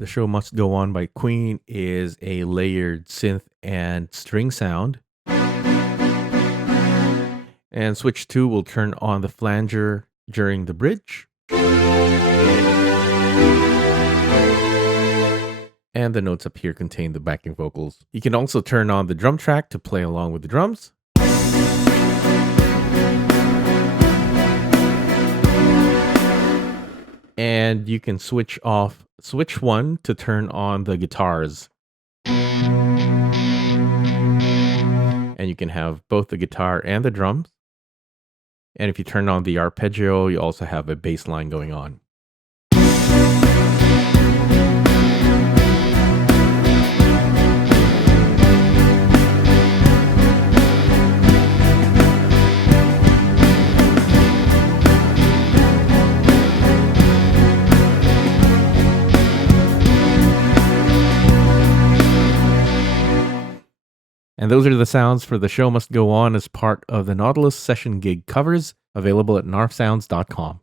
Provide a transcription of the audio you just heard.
The Show Must Go On by Queen is a layered synth and string sound. And switch 2 will turn on the flanger during the bridge. And the notes up here contain the backing vocals. You can also turn on the drum track to play along with the drums. And you can switch 1 to turn on the guitars. And you can have both the guitar and the drums. And if you turn on the arpeggio, you also have a bass line going on. And those are the sounds for The Show Must Go On as part of the Nautilus Session Gig covers, available at narfsounds.com.